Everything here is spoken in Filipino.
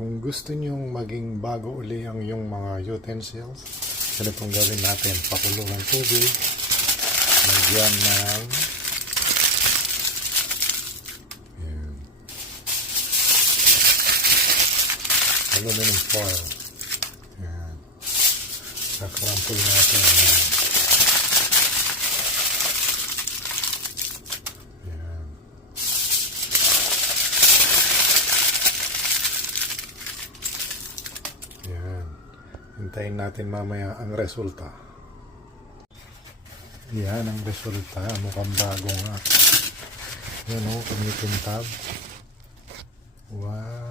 Kung gusto nyong maging bago uli ang yung mga utensils, ganitong gawin natin. Pakulo ng tubig, lagyan ng yan, aluminum foil. Yan. Sakrampol natin. Yan. Yan. Yan. Hintayin natin mamaya ang resulta. Yan ang resulta. Mukhang bago nga. Yan o, kumikintab. Wow.